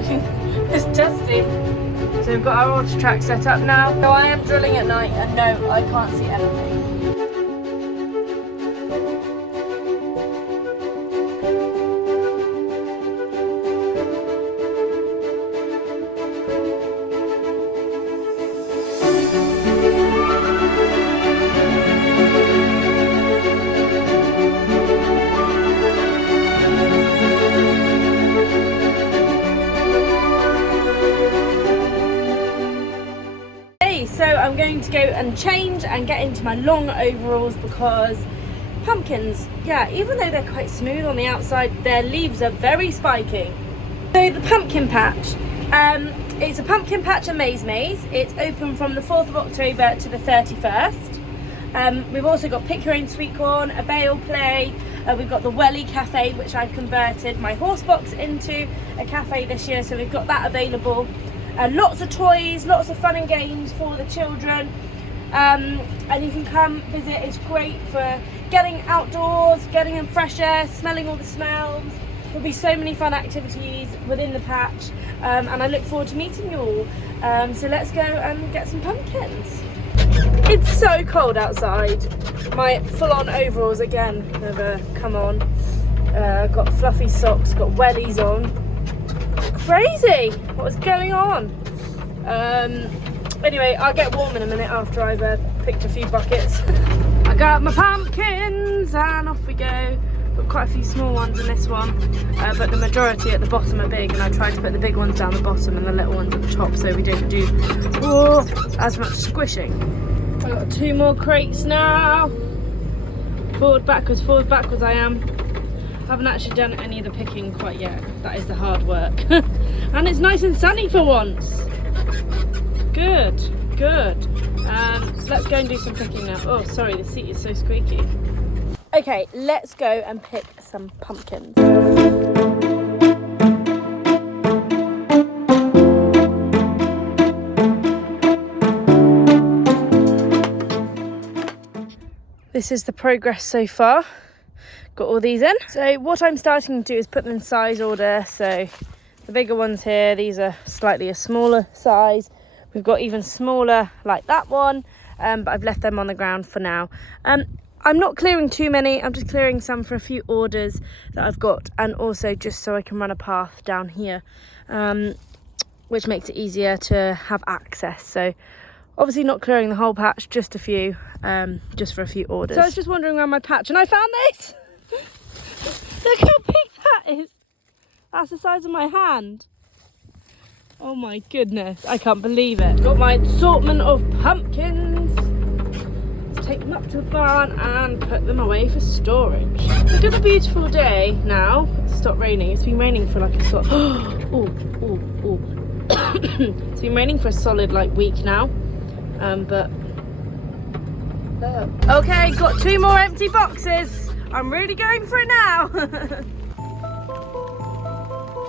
fucking, it's dusty. So we've got our auto track set up now. So I am drilling at night and no, I can't see anything. So I'm going to go and change and get into my long overalls because pumpkins, yeah, even though they're quite smooth on the outside, their leaves are very spiky. So the pumpkin patch, it's a pumpkin patch and maze. It's open from the 4th of October to the 31st. We've also got Pick Your Own Sweet Corn, a bale play, we've got the Welly Cafe, which I've converted my horse box into a cafe this year, so we've got that available. Lots of toys, lots of fun and games for the children, and you can come visit. It's great for getting outdoors, getting in fresh air, smelling all the smells. There'll be so many fun activities within the patch, and I look forward to meeting you all. So let's go and get some pumpkins. It's so cold outside. My full-on overalls again have come on. Got fluffy socks, got wellies on. Crazy! What is going on? Anyway, I'll get warm in a minute after I've picked a few buckets. I got my pumpkins and off we go. Got quite a few small ones in this one, but the majority at the bottom are big, and I tried to put the big ones down the bottom and the little ones at the top so we don't do as much squishing. I've got 2 more crates now. Forward, backwards I am. I haven't actually done any of the picking quite yet. That is the hard work. And it's nice and sunny for once. Good. Let's go and do some picking now. Oh, sorry, the seat is so squeaky. Okay, let's go and pick some pumpkins. This is the progress so far. Got all these in. So what I'm starting to do is put them in size order. So the bigger ones here, these are slightly a smaller size. We've got even smaller like that one, but I've left them on the ground for now. I'm not clearing too many, I'm just clearing some for a few orders that I've got, and also just so I can run a path down here, which makes it easier to have access. So obviously not clearing the whole patch, just a few, just for a few orders. So I was just wandering around my patch and I found this. Look how big that is. That's the size of my hand. Oh my goodness, I can't believe it. Got my assortment of pumpkins. Let's take them up to the barn and put them away for storage. It's a good beautiful day now. It's stopped raining. It's been raining for like a sort It's been raining for a solid like week now. But okay, got 2 more empty boxes. I'm really going for it now.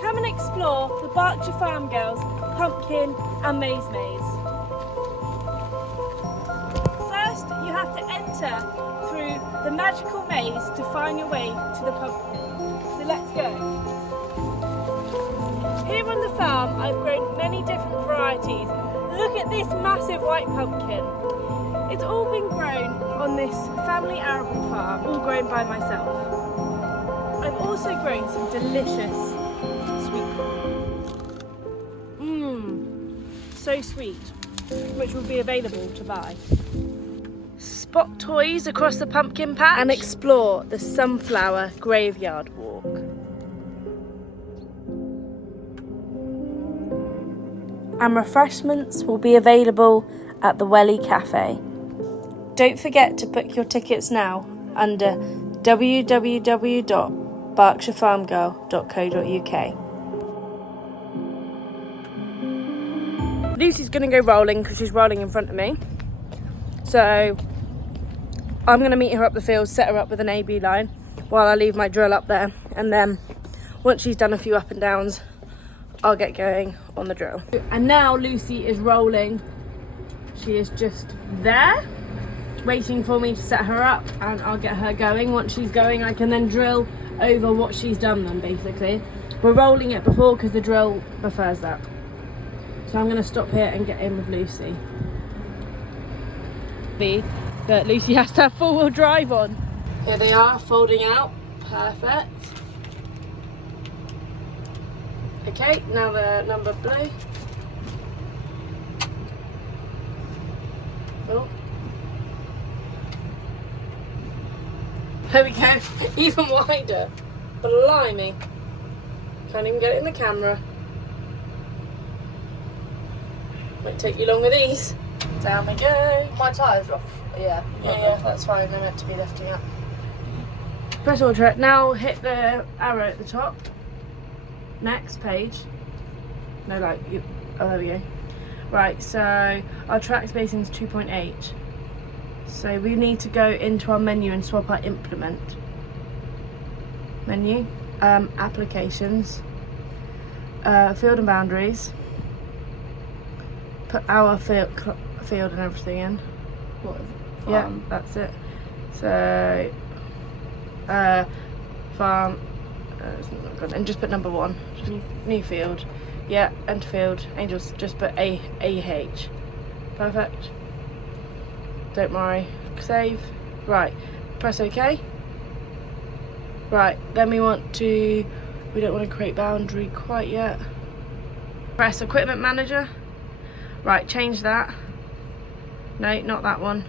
Come and explore the Berkshire Farm Girls pumpkin and maze. First, you have to enter through the magical maze to find your way to the pumpkin. So let's go. Here on the farm, I've grown many different varieties. Look at this massive white pumpkin. It's all been grown on this family arable farm, all grown by myself. I've also grown some delicious sweet corn. So sweet, which will be available to buy. Spot toys across the pumpkin patch and explore the sunflower graveyard walk. And refreshments will be available at the Welly Cafe. Don't forget to book your tickets now under www.berkshirefarmgirl.co.uk. Lucy's going to go rolling because she's rolling in front of me. So I'm going to meet her up the field, set her up with an AB line while I leave my drill up there. And then once she's done a few up and downs, I'll get going on the drill. And now Lucy is rolling. She is just there, waiting for me to set her up, and I'll get her going. Once she's going, I can then drill over what she's done then, basically. We're rolling it before because the drill prefers that. So I'm going to stop here and get in with Lucy. But Lucy has to have 4-wheel drive on. Here they are, folding out. Perfect. Okay, now the number blue. Oh. There we go, even wider. Blimey. Can't even get it in the camera. Might take you long with these. Down we go. My tyres are off. Yeah. Yeah, that's fine. They're meant to be lifting up. Press auto. Now hit the arrow at the top. Next page. No, like you. Oh, there we go. Right. So our track spacing is 2.8. So we need to go into our menu and swap our implement. Menu. Applications. Field and boundaries. Put our field and everything in. What is it? Yeah, that's it. So, farm, and just put number 1. Just new field. Yeah, enter field. Angels, just put AH. Perfect. Don't worry. Save. Right. Press OK. Right. Then we don't want to create boundary quite yet. Press equipment manager. Right. Change that. No, not that one.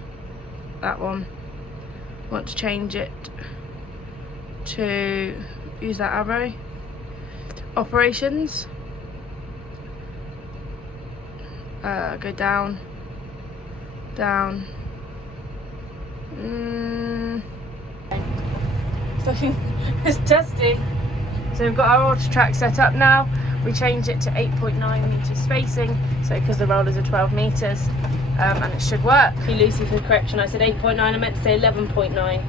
That one. Want to change it to use that arrow. Operations. Go down. Down. It's dusty. So we've got our auto track set up now. We changed it to 8.9 metre spacing, so because the rollers are 12 metres, and it should work. Lucy, for the correction, I said 8.9, I meant to say 11.9.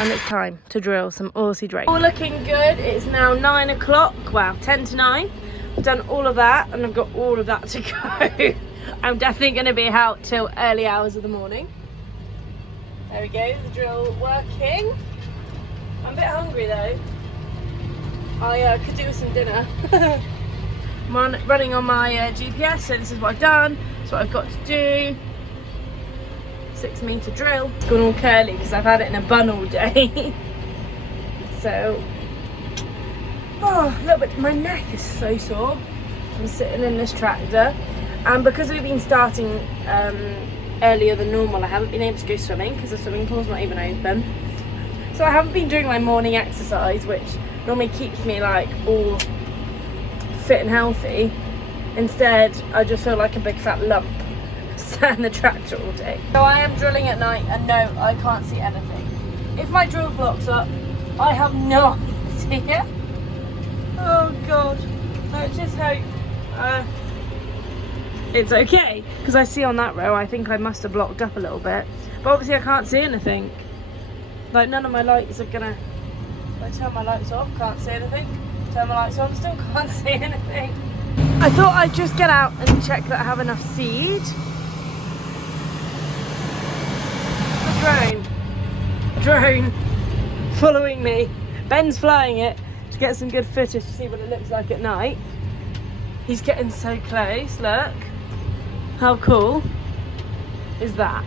And it's time to drill some Aussie Drake. All looking good. It's now 9 o'clock, well, 10 to 9. I've done all of that and I've got all of that to go. I'm definitely going to be out till early hours of the morning. There we go, the drill working. I'm a bit hungry though. I could do with some dinner. I'm running on my GPS, so this is what I've done. That's what I've got to do. 6 metre drill. It's gone all curly because I've had it in a bun all day. So, oh, a little bit, my neck is so sore. I'm sitting in this tractor. And because we've been starting earlier than normal, I haven't been able to go swimming because the swimming pool's not even open. So I haven't been doing my morning exercise, which normally keeps me like all fit and healthy. Instead, I just feel like a big fat lump sat in the tractor all day. So I am drilling at night, and no, I can't see anything. If my drill blocks up, I have no idea. Oh God, let's just hope it's okay, because I see on that row I think I must have blocked up a little bit, but obviously I can't see anything. Like none of my lights are gonna, I turn my lights off, can't see anything, turn my lights on, still can't see anything. I thought I'd just get out and check that I have enough seed. A drone following me. Ben's flying it to get some good footage to see what it looks like at night. He's getting so close, look. How cool is that?